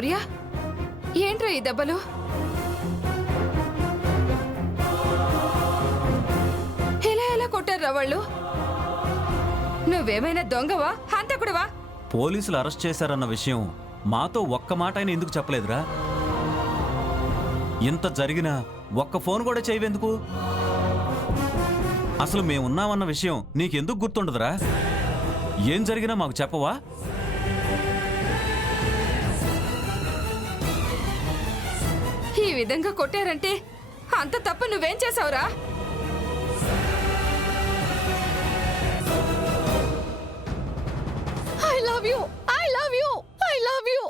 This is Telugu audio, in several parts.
శౌర్య, ఏంట్రా ఈ దెబ్బలు? ఇలా ఎలా కొట్టారా వాళ్ళు? నువ్వేమైనా దొంగవా, హంతకుడివా? పోలీసులు అరెస్ట్ చేశారన్న విషయం మాతో ఒక్క మాట అయినా ఎందుకు చెప్పలేదురా? ఇంత జరిగినా ఒక్క ఫోన్ కూడా చేయవెందుకు? అసలు మేమున్నామన్న విషయం నీకెందుకు గుర్తుండదురా? ఏం జరిగినా మాకు చెప్పవా? ఈ విధంగా కొట్టారంటే అంత తప్పు నువ్వేం చేసావురా? I love you, I love you, I love you.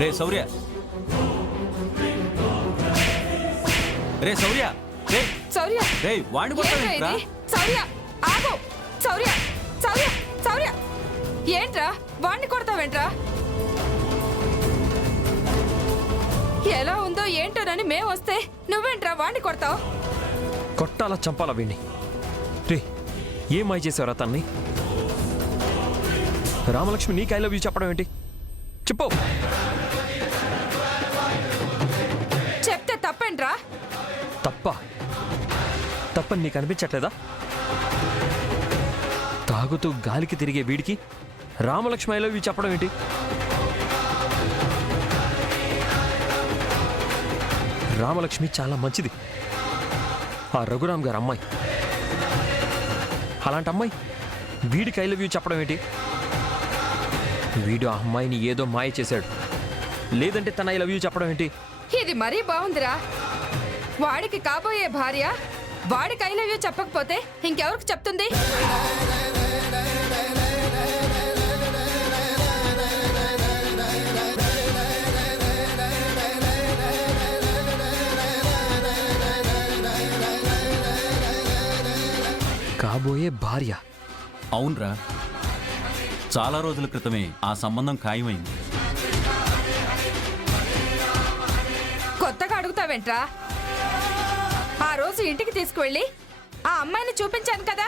రే శౌర్య, రే శౌర్య, రే శౌర్య, రే వాడిని ఏంట్రా కొట్టావేంట్రా? ఇది? శౌర్య, ఆగు! శౌర్య, శౌర్య, శౌర్య, ఏంట్రా వాణ్ణి కొడతావేంట్రా? ఎలా ఉందో ఏంటోనని మేము వస్తే నువ్వేంట్రా వాణ్ణి కొడతావు? కొట్టాలా చంపాలా వీణ్ణి? రే, ఏం మాయ చేసావురా తన్ని? రామలక్ష్మి నీకు ఐ లవ్ యూ చెప్పడం ఏంటి? చెప్పు. చెప్తే తప్పేంట్రా? తప్పని నీకు అనిపించట్లేదా? తాగుతూ గాలికి తిరిగే వీడికి రామలక్ష్మి ఐ లవ్ యూ చెప్పడం ఏంటి? రామలక్ష్మి చాలా మంచిది, ఆ రఘురామ్ గారు అమ్మాయి. అలాంటి అమ్మాయి వీడికి ఐ లవ్ యూ చెప్పడం ఏంటి? వీడు ఆ అమ్మాయిని ఏదో మాయ చేశాడు, లేదంటే తన ఐ లవ్ యూ చెప్పడం ఏంటి? ఇది మరీ బాగుందిరా. వాడికి కాబోయే భార్య వాడికి ఐ లవ్ యూ చెప్పకపోతే ఇంకెవరికి చెప్తుంది? కాబోయే భార్య? అవునరా, చాలా రోజుల క్రితమే ఆ సంబంధం ఖాయమైంది. కొత్తగా అడుగుతావేంట్రా? ఆ రోజు ఇంటికి తీసుకువెళ్ళి ఆ అమ్మాయిని చూపించాను కదా.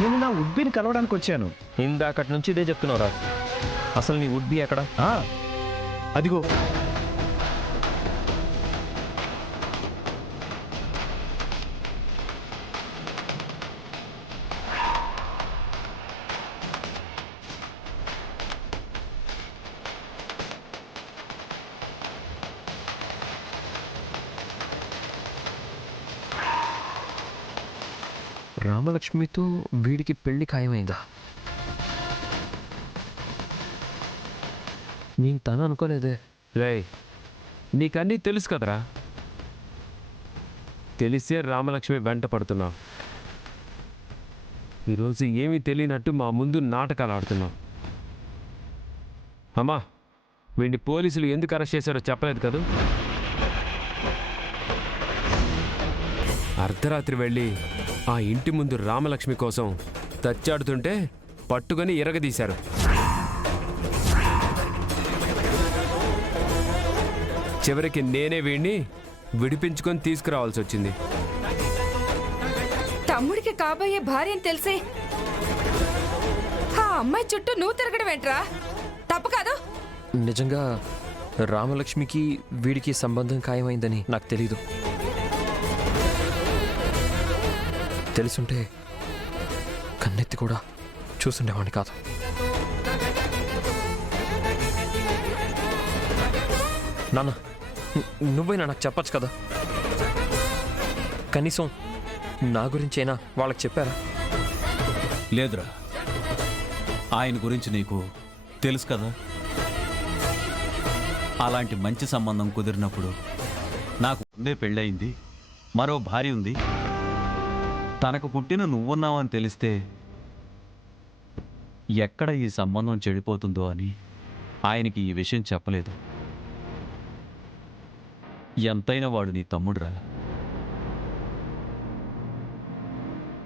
నేను నా ఉడ్బీని కలవడానికి వచ్చాను. ఇందాకటి నుంచి ఇదే చెప్తున్నావురా. అసలు నీ వుడ్ బి ఎక్కడ? అదిగో. రామలక్ష్మితో వీడికి పెళ్లి ఖాయమైందా? నేను తను అనుకోలేదే. రేయ్, నీకన్నీ తెలుసు కదరా. తెలిసే రామలక్ష్మి వెంట పడుతున్నావు. ఈరోజు ఏమీ తెలియనట్టు మా ముందు నాటకాలు ఆడుతున్నావు. అమ్మా, వీడిని పోలీసులు ఎందుకు అరెస్ట్ చేశారో చెప్పలేదు కదా. అర్ధరాత్రి వెళ్ళి ఆ ఇంటి ముందు రామలక్ష్మి కోసం తచ్చాడుతుంటే పట్టుకొని ఎరగదీశారు. చివరికి నేనే వీడిని విడిపించుకొని తీసుకురావాల్సి వచ్చింది. తమ్ముడికి కాబోయే భార్య అని తెలిసి ఆ అమ్మాయి చుట్టూ నువ్వు తిరగడం ఏంట్రా? తప్పు కాదు. నిజంగా రామలక్ష్మికి వీడికి సంబంధం ఖాయమైందని నాకు తెలీదు. తెలుసుంటే కన్నెత్తి కూడా చూసుండేవాడిని కాదు. నాన్న, నువ్వైనా నాకు చెప్పచ్చు కదా. కనీసం నా గురించైనా వాళ్ళకి చెప్పారా? లేదురా, ఆయన గురించి నీకు తెలుసు కదా. అలాంటి మంచి సంబంధం కుదిరినప్పుడు నాకు ముందే పెళ్ళయింది, మరో భార్య ఉంది. తనకు పుట్టిన నువ్వున్నావని తెలిస్తే ఎక్కడ ఈ సంబంధం చెడిపోతుందో అని ఆయనకి ఈ విషయం చెప్పలేదు. ఎంతైనా వాడు నీ తమ్ముడురా.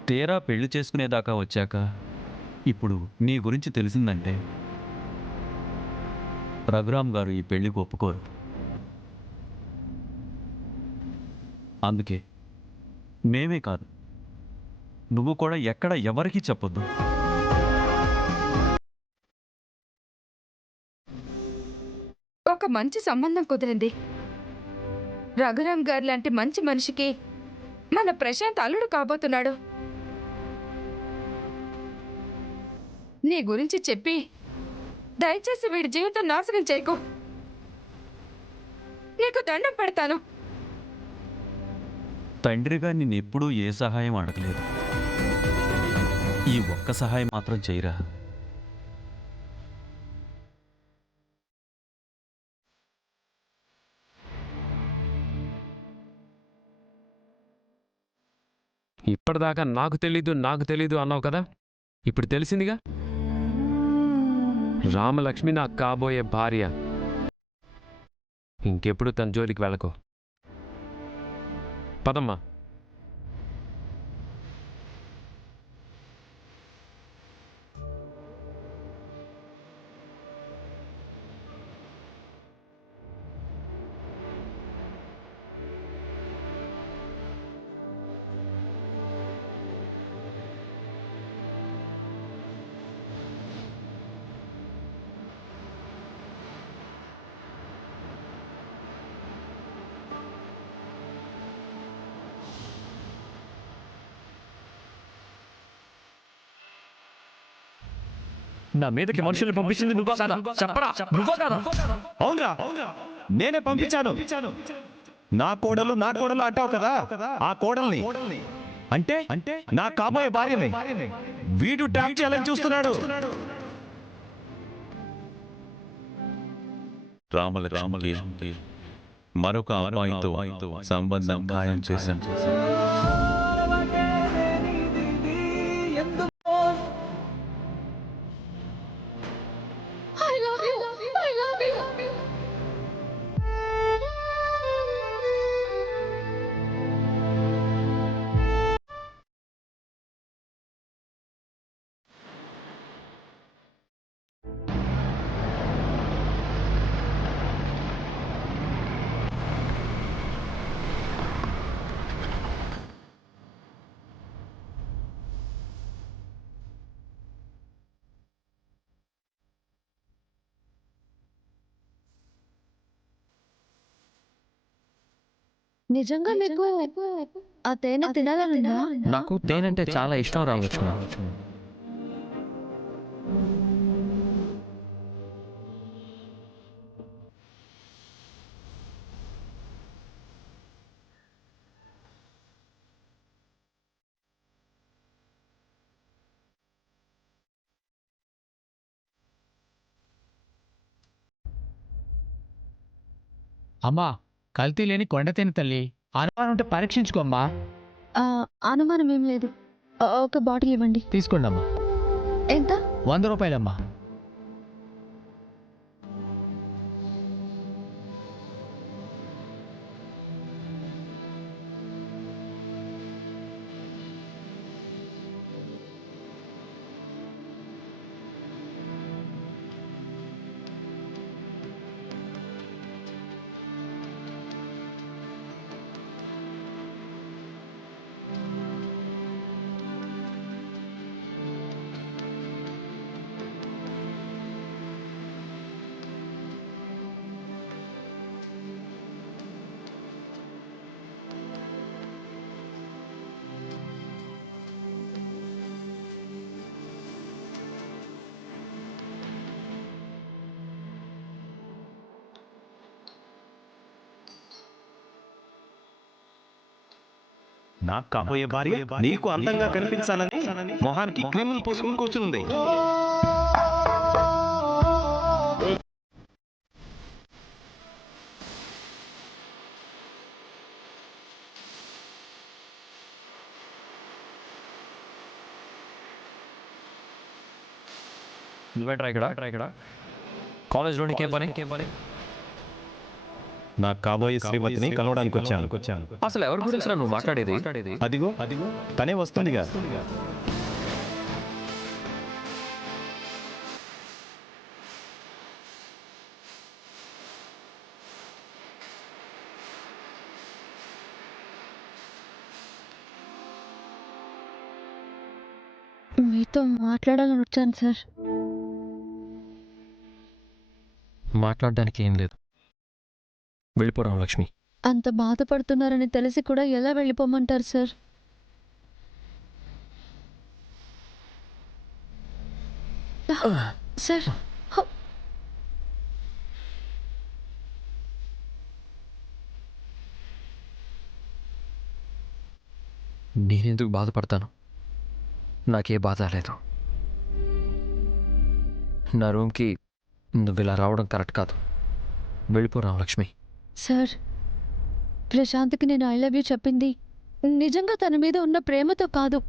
తీరా పెళ్లి చేసుకునేదాకా వచ్చాక ఇప్పుడు నీ గురించి తెలిసిందంటే రఘురామ్ గారు ఈ పెళ్లికి ఒప్పుకోరు. అందుకే మేమే కాదు, నువ్వు కూడా ఎక్కడ ఎవరికీ చెప్పొద్దు. ఒక మంచి సంబంధం కుదిరింది. రఘురామ్ గారు లాంటి మంచి మనిషికి మన ప్రశాంత్ అల్లుడు కాబోతున్నాడు. నీ గురించి చెప్పి దయచేసి వీడి జీవితం నాశనం చేయకు. నీకు దండం పెడతాను. తండ్రిగా నిన్నెప్పుడూ ఏ సహాయం అడగలేదు. ఈ ఒక్క సహాయం మాత్రం చేయరా. ఇప్పటిదాకా నాకు తెలీదు అన్నావు కదా, ఇప్పుడు తెలిసిందిగా. రామలక్ష్మి నాకు కాబోయే భార్య. ఇంకెప్పుడు తన జోలికి వెళ్ళకు. పదమ్మా. నా మీదకి మనుషుల్ని పంపించింది నువ్వా కాదా? చెప్పరా, నువ్వా కాదా? అవునరా, నేనే పంపించాను. నా కోడలు అంటావు కదా, ఆ కోడల్ని అంటే నా కాబోయే భార్యని వీడు ట్రాప్ చేయాలని చూస్తున్నాడు. రామలక్ష్మికి మరొక అమ్మాయితో సంబంధం ఖాయం చేశాను. I love you. I love you. నిజంగా మీకు ఆ తేనె తినాలనుందా? నాకు తేనంటే చాలా ఇష్టం రామలక్ష్మి. అమ్మా, కల్తీ లేని కొండతేనె తల్లి, అనుమానం ఉంటే పరీక్షించుకోమ్మా. అనుమానం ఏం లేదు. ఒక బాటిల్ ఇవ్వండి. తీసుకోండి అమ్మా. ఎంత? 100 రూపాయలమ్మా. నాకు కాబోయే భార్య నీకు అందంగా కనిపించాలని మొహానికి క్రీములు పూసుకుని కూర్చుంది. నువ్వేంట్రా ఇక్కడ? కాలేజ్లో నీకేం పని? నాకు కాబోయే శ్రీమతిని కలవడానికి వచ్చాను. అసలు ఎవరి గురించి నువ్వు మాట్లాడేది? అదిగో తనే వస్తుందిగా. మీతో మాట్లాడాలని వచ్చాను సార్. మాట్లాడడానికి ఏం లేదు, వెళ్ళిపోరాం లక్ష్మి. అంత బాధపడుతున్నారని తెలిసి కూడా ఎలా వెళ్ళిపోమంటారు సార్? సార్, నేనెందుకు బాధపడతాను? నాకే బాధ లేదు. నా రూమ్కి నువ్వు ఇలా రావడం కరెక్ట్ కాదు. వెళ్ళిపోరాం లక్ష్మి. సార్, ప్రశాంత్కి నేను ఐ లవ్ యూ చెప్పింది నిజంగా తన మీద ఉన్న ప్రేమతో కాదు.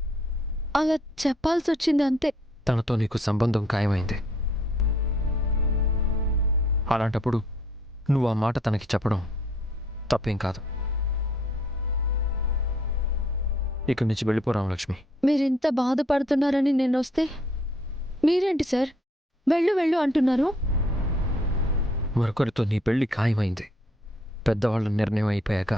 అలా చెప్పాల్సి వచ్చింది అంతే. తనతో నీకు సంబంధం ఖాయమైంది. అలాంటప్పుడు నువ్వు ఆ మాట తనకి చెప్పడం తప్పేం కాదు. ఇక్కడి నుంచి వెళ్ళిపోరాం లక్ష్మి. మీరింత బాధపడుతున్నారని నేను వస్తే మీరేంటి సార్ వెళ్ళు వెళ్ళు అంటున్నారు? మరొకరితో నీ పెళ్లి ఖాయమైంది. పెద్దవాళ్ళ నిర్ణయం అయిపోయాక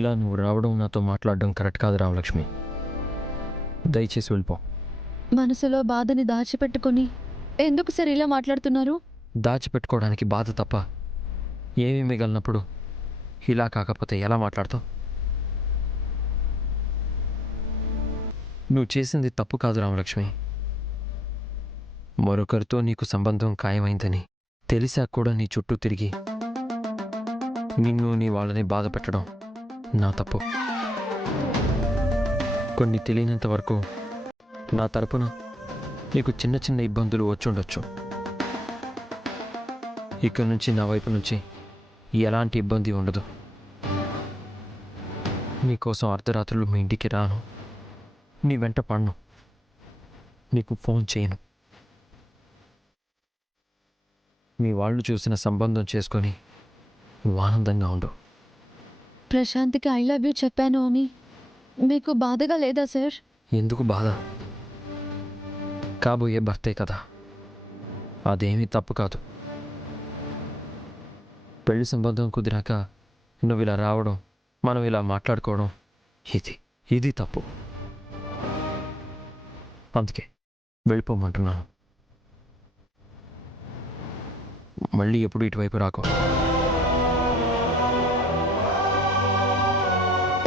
ఇలా నువ్వు రావడం, నాతో మాట్లాడడం కరెక్ట్ కాదు రామలక్ష్మి. దయచేసి వెళ్ళిపో. మనసులో బాధని దాచిపెట్టుకొని ఎందుకు సార్ ఇలా మాట్లాడుతున్నారు? దాచిపెట్టుకోవడానికి బాధ తప్ప ఏమీ మిగలనప్పుడు ఇలా కాకపోతే ఎలా మాట్లాడతావు? నువ్వు చేసింది తప్పు కాదు రామలక్ష్మి. మరొకరితో నీకు సంబంధం ఖాయమైందని తెలిసాక కూడా నీ చుట్టూ తిరిగి నిన్ను నీ వాళ్ళని బాధ పెట్టడం నా తప్పు. కొన్ని తెలియనంత వరకు నా తరపున నీకు చిన్న చిన్న ఇబ్బందులు వచ్చుండొచ్చు. ఇక్కడి నుంచి నా వైపు నుంచి ఎలాంటి ఇబ్బంది ఉండదు. నీకోసం అర్ధరాత్రులు మీ ఇంటికి రాను, నీ వెంట పడను, నీకు ఫోన్ చేయను. మీ వాళ్ళు చూసిన సంబంధం చేసుకొని నువ్వు ఆనందంగా ఉండు. ప్రశాంత్కి ఐ లవ్ యూ చెప్పాను అని మీకు బాధగా లేదా సార్? ఎందుకు బాధ? కాబోయే భర్తే కదా, అదేమీ తప్పు కాదు. పెళ్లి సంబంధం కుదిరాక నువ్వు ఇలా రావడం, మనం ఇలా మాట్లాడుకోవడం ఇది తప్పు. అందుకే వెళ్ళిపోమంటున్నాను. మళ్ళీ ఎప్పుడు ఇటువైపు రాకో.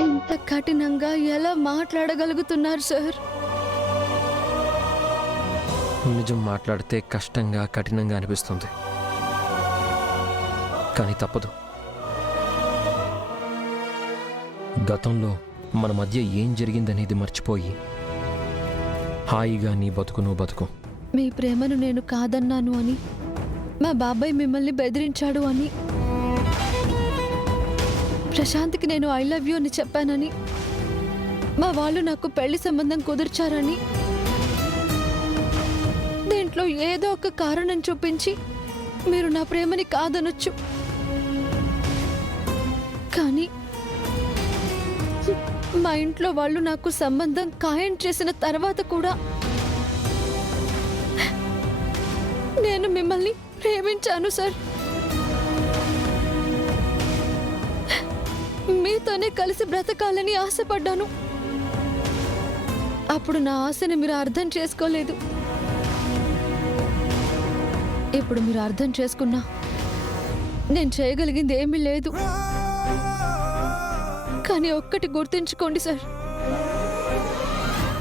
ఇంత కఠినంగా ఎలా మాట్లాడగలుగుతున్నారు సార్? నిజం మాట్లాడితే కష్టంగా, కఠినంగా అనిపిస్తుంది, కానీ తప్పదు. గతంలో మన మధ్య ఏం జరిగిందనేది మర్చిపోయి హాయిగా నీ బతుకు నువ్వు బతుకు. మీ ప్రేమను నేను కాదన్నాను అని, మా బాబాయ్ మిమ్మల్ని బెదిరించాడు అని, ప్రశాంత్కి నేను ఐ లవ్ యూ అని చెప్పానని, మా వాళ్ళు నాకు పెళ్లి సంబంధం కుదిర్చారని, దీంట్లో ఏదో ఒక కారణం చూపించి మీరు నా ప్రేమని కాదనొచ్చు. కానీ మా ఇంట్లో వాళ్ళు నాకు సంబంధం ఖాయం చేసిన తర్వాత కూడా నేను మిమ్మల్ని ప్రేమించాను సార్. మీతోనే కలిసి బ్రతకాలని ఆశపడ్డాను. అప్పుడు నా ఆశని మీరు అర్థం చేసుకోలేదు. ఇప్పుడు మీరు అర్థం చేసుకున్నా నేను చేయగలిగింది ఏమీ లేదు. కానీ ఒక్కటి గుర్తుంచుకోండి సార్,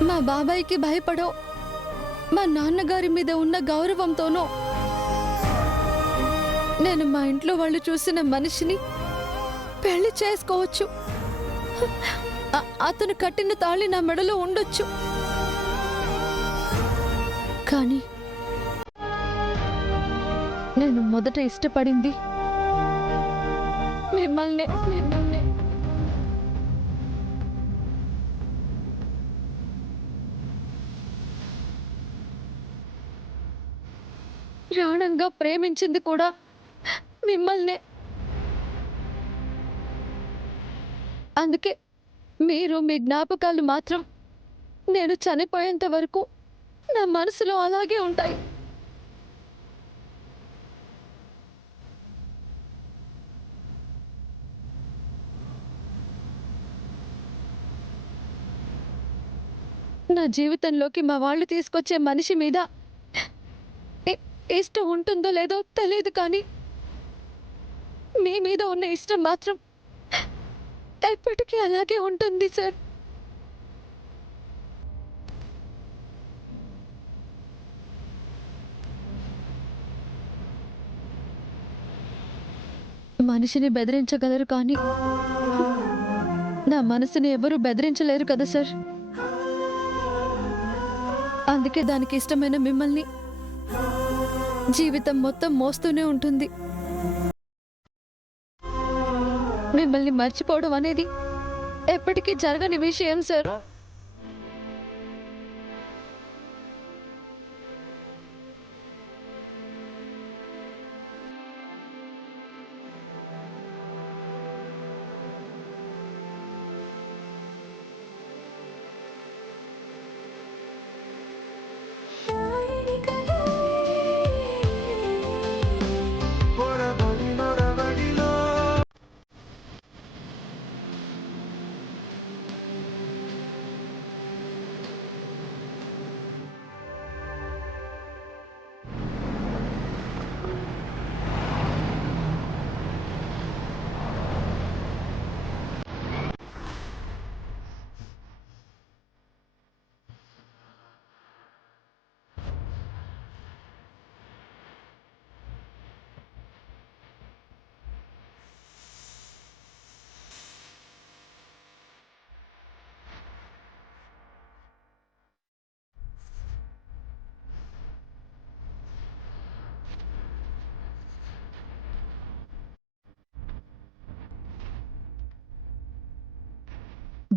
మా బాబాయ్కి భయపడో, మా నాన్నగారి మీద ఉన్న గౌరవంతోనో నేను మా ఇంట్లో వాళ్ళు చూసిన మనిషిని పెళ్లి చేసుకోవచ్చు. అతను కట్టిన తాళి నా మెడలో ఉండొచ్చు. కానీ నేను మొదట ఇష్టపడింది మిమ్మల్ని. ప్రాణంగా ప్రేమించింది కూడా మిమ్మల్నే. అందుకే మీరు మీ జ్ఞాపకాలు మాత్రం నేను చనిపోయేంత వరకు నా మనసులో అలాగే ఉంటాయి. నా జీవితంలోకి మా వాళ్ళు తీసుకొచ్చే మనిషి మీద ఇ- ఇష్టం ఉంటుందో లేదో తెలియదు, కానీ మీ మీద ఉన్న ఇష్టం మాత్రం ఎప్పటికీ అలాగే ఉంటుంది సార్. మనిషిని బెదిరించగలరు, కానీ నా మనసుని ఎవరు బెదిరించలేరు కదా సార్. అందుకే దానికి ఇష్టమైన మిమ్మల్ని జీవితం మొత్తం మోస్తూనే ఉంటుంది. మిమ్మల్ని మర్చిపోవడం అనేది ఎప్పటికీ జరగని విషయం సార్.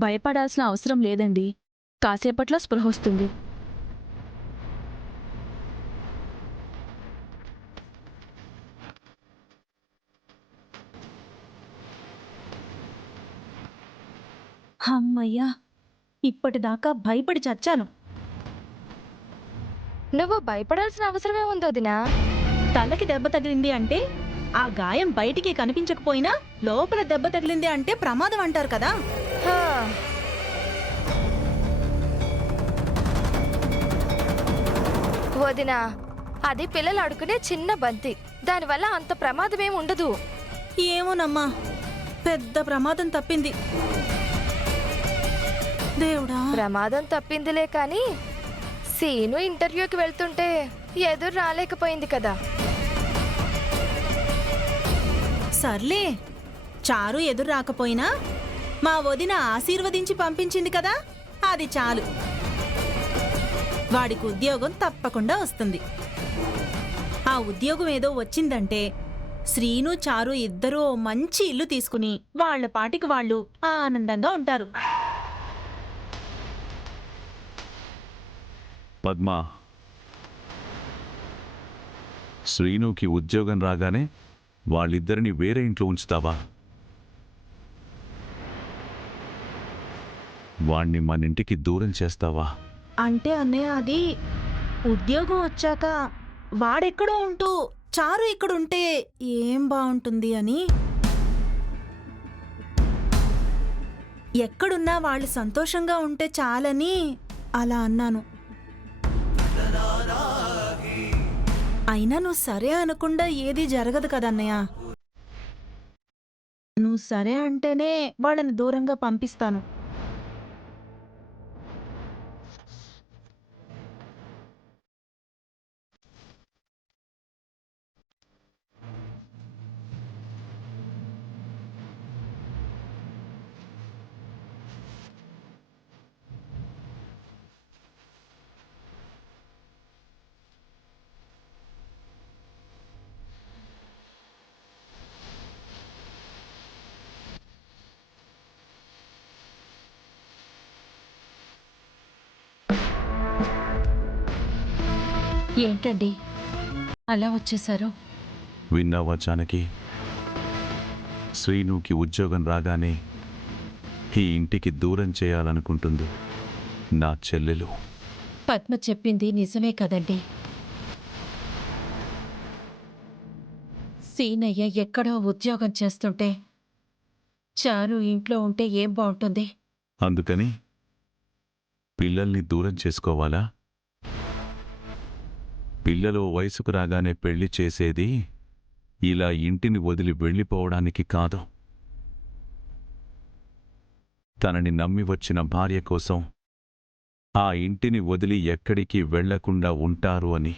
భయపడాల్సిన అవసరం లేదండి. కాసేపట్లో స్పృహ వస్తుంది. అమ్మయ్యా, ఇప్పటిదాకా భయపడి చచ్చాను. నువ్వు భయపడాల్సిన అవసరమే ఉంది వదినా. తలకి దెబ్బ తగిలింది అంటే ఆ గాయం బయటికి కనిపించకపోయినా లోపల దెబ్బ తగిలింది అంటే ప్రమాదం అంటారు కదా. హా. వదినా, అది పిల్లలు ఆడుకునే చిన్న బంతి. దానివల్ల అంత ప్రమాదమేం ఉండదు. ఏమోనమ్మా, పెద్ద ప్రమాదం తప్పింది. దేవుడా, ప్రమాదం తప్పిందిలే కానీ సీను ఇంటర్వ్యూకి వెళ్తుంటే ఎదురు రాలేకపోయింది కదా. సర్లే, చారు ఎదురు రాకపోయినా మా వదిన ఆశీర్వదించి పంపించింది కదా, అది చాలు. వాడికి ఉద్యోగం తప్పకుండా వస్తుంది. ఆ ఉద్యోగం ఏదో వచ్చిందంటే శ్రీను చారు ఇద్దరూ ఓ మంచి ఇల్లు తీసుకుని వాళ్ళ పాటికి వాళ్ళు ఆనందంగా ఉంటారు. పద్మా, శ్రీనుకి ఉద్యోగం రాగానే వాళ్ళిద్దరిని వేరే ఇంట్లో ఉంచుతావా? వాణ్ణి మన ఇంటికి దూరం చేస్తావా? అంటే అన్నయ్య, అది ఉద్యోగం వచ్చాక వాడెక్కడో ఉంటూ చారు ఇక్కడుంటే ఏం బాగుంటుంది అని. ఎక్కడున్నా వాళ్ళు సంతోషంగా ఉంటే చాలని అలా అన్నాను. అయినా నువ్వు సరే అనకుండా ఏదీ జరగదు కదన్నయ్య. నువ్వు సరే అంటేనే వాళ్ళని దూరంగా పంపిస్తాను. ఏంటండి అలా వచ్చేసారు? విన్నావా జానకి? శ్రీనుకి ఉద్యోగం రాగానే ఈ ఇంటికి దూరం చేయాలనుకుంటుంది నా చెల్లెలు. పద్మ చెప్పింది నిజమే కదండి. సీనయ్య ఎక్కడో ఉద్యోగం చేస్తుంటే చారు ఇంట్లో ఉంటే ఏం బాగుంటుంది? అందుకని పిల్ల పిల్లల్ని దూరం చేసుకోవాలా? పిల్లలు వయసుకు రాగానే పెళ్లి చేసేది ఇలా ఇంటిని వదిలి వెళ్ళిపోవడానికి కాదు. తనని నమ్మి వచ్చిన భార్య కోసం ఆ ఇంటిని వదిలి ఎక్కడికి వెళ్లకుండా ఉంటారు అని.